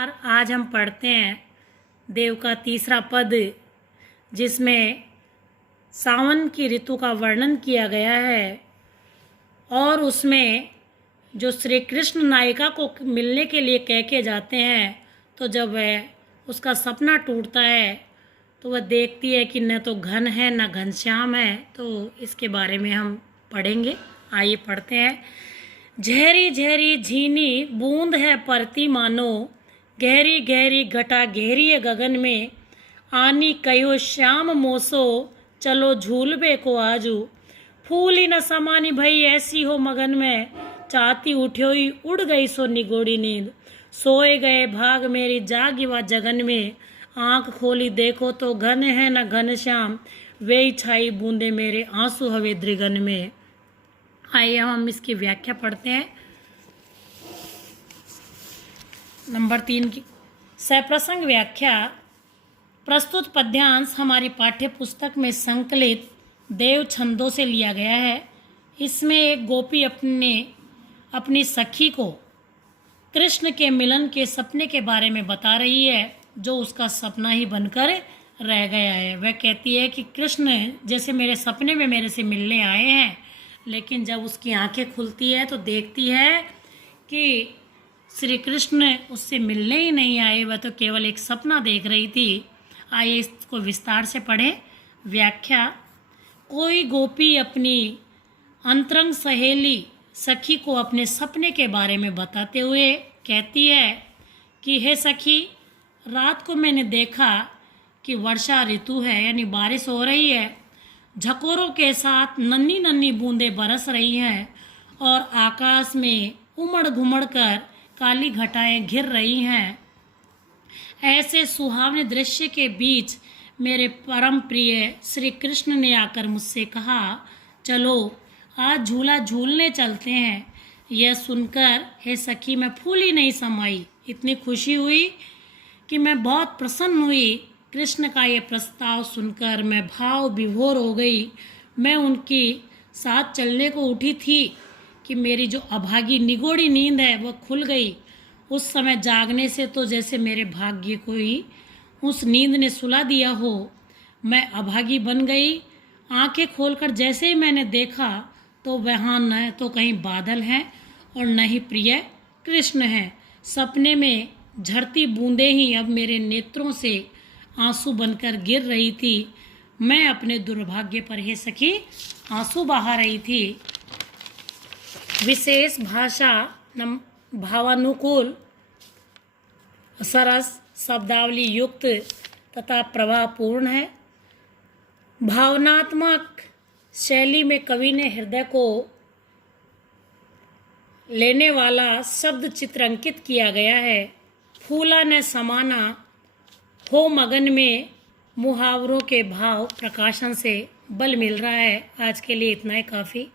और आज हम पढ़ते हैं देव का तीसरा पद, जिसमें सावन की ऋतु का वर्णन किया गया है और उसमें जो श्री कृष्ण नायिका को मिलने के लिए कह के जाते हैं, तो जब वह उसका सपना टूटता है तो वह देखती है कि न तो घन है न घनश्याम है। तो इसके बारे में हम पढ़ेंगे। आइए पढ़ते हैं। झहरी झहरी झीनी बूंद है परती मानो, गहरी गहरी घटा गहरी है गगन में, आनी कहो श्याम मोसो चलो झूलबे को आजू, फूल ही न समानी भई ऐसी हो मगन में, चाहती उठ्यो ही उड़ गई सो निगोड़ी नींद, सोए गए भाग मेरी जागी व जगन में, आंख खोली देखो तो घन है न घन श्याम, वे छाई बूंदे मेरे आंसू हवे दृगन में। आइए हम इसकी व्याख्या पढ़ते हैं। नंबर 3 की सप्रसंग व्याख्या। प्रस्तुत पद्यांश हमारी पाठ्य पुस्तक में संकलित देव छंदों से लिया गया है। इसमें एक गोपी अपनी सखी को कृष्ण के मिलन के सपने के बारे में बता रही है, जो उसका सपना ही बनकर रह गया है। वह कहती है कि कृष्ण जैसे मेरे सपने में मेरे से मिलने आए हैं, लेकिन जब उसकी आंखें खुलती है तो देखती है कि श्री कृष्ण उससे मिलने ही नहीं आए, वह तो केवल एक सपना देख रही थी। आइए इसको विस्तार से पढ़ें। व्याख्या। कोई गोपी अपनी अंतरंग सहेली सखी को अपने सपने के बारे में बताते हुए कहती है कि हे सखी, रात को मैंने देखा कि वर्षा ऋतु है, यानी बारिश हो रही है, झकोरों के साथ नन्ही नन्ही बूंदें बरस रही हैं और आकाश में उमड़ घुमड़ कर काली घटाएं घिर रही हैं। ऐसे सुहावने दृश्य के बीच मेरे परम प्रिय श्री कृष्ण ने आकर मुझसे कहा, चलो आज झूला झूलने चलते हैं। यह सुनकर हे सखी मैं फूल ही नहीं समाई, इतनी खुशी हुई कि मैं बहुत प्रसन्न हुई। कृष्ण का ये प्रस्ताव सुनकर मैं भाव विभोर हो गई। मैं उनकी साथ चलने को उठी थी कि मेरी जो अभागी निगोड़ी नींद है वह खुल गई। उस समय जागने से तो जैसे मेरे भाग्य को ही उस नींद ने सुला दिया हो। मैं अभागी बन गई। आंखें खोलकर जैसे ही मैंने देखा तो वहाँ न तो कहीं बादल हैं और न ही प्रिय कृष्ण हैं। सपने में झड़ती बूंदें ही अब मेरे नेत्रों से आंसू बनकर गिर रही थी। मैं अपने दुर्भाग्य पर हे सखी आंसू बहा रही थी। विशेष भाषा भावानुकूल, सरस, शब्दावली युक्त तथा प्रभावपूर्ण है। भावनात्मक शैली में कवि ने हृदय को लेने वाला शब्द चित्र अंकित किया गया है। फूला न समाना हो मगन में मुहावरों के भाव प्रकाशन से बल मिल रहा है। आज के लिए इतना ही काफ़ी।